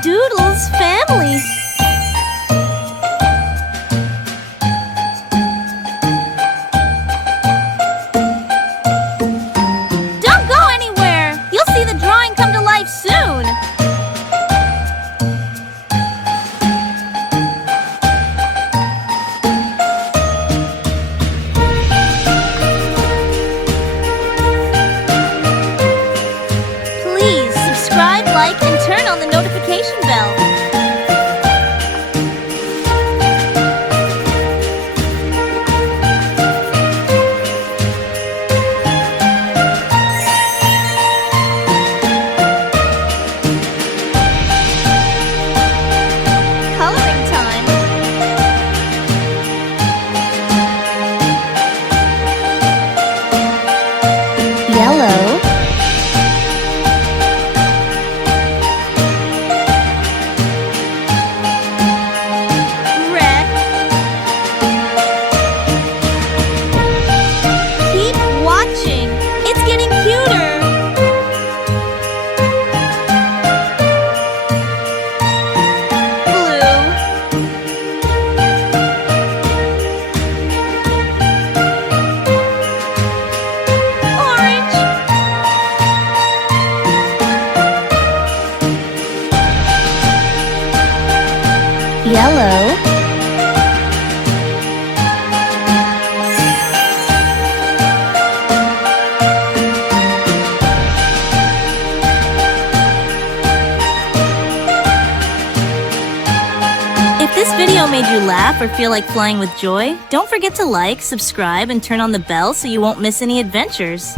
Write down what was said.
Doodle's family. Don't go anywhere! You'll see the drawing come to life soon! Please subscribe, like, and turn on the notification bell. Coloring time. Yellow. Red. Keep watching. It's getting cuter. Blue. Orange. Yellow. If this video made you laugh or feel like flying with joy, don't forget to like, subscribe, and turn on the bell so you won't miss any adventures.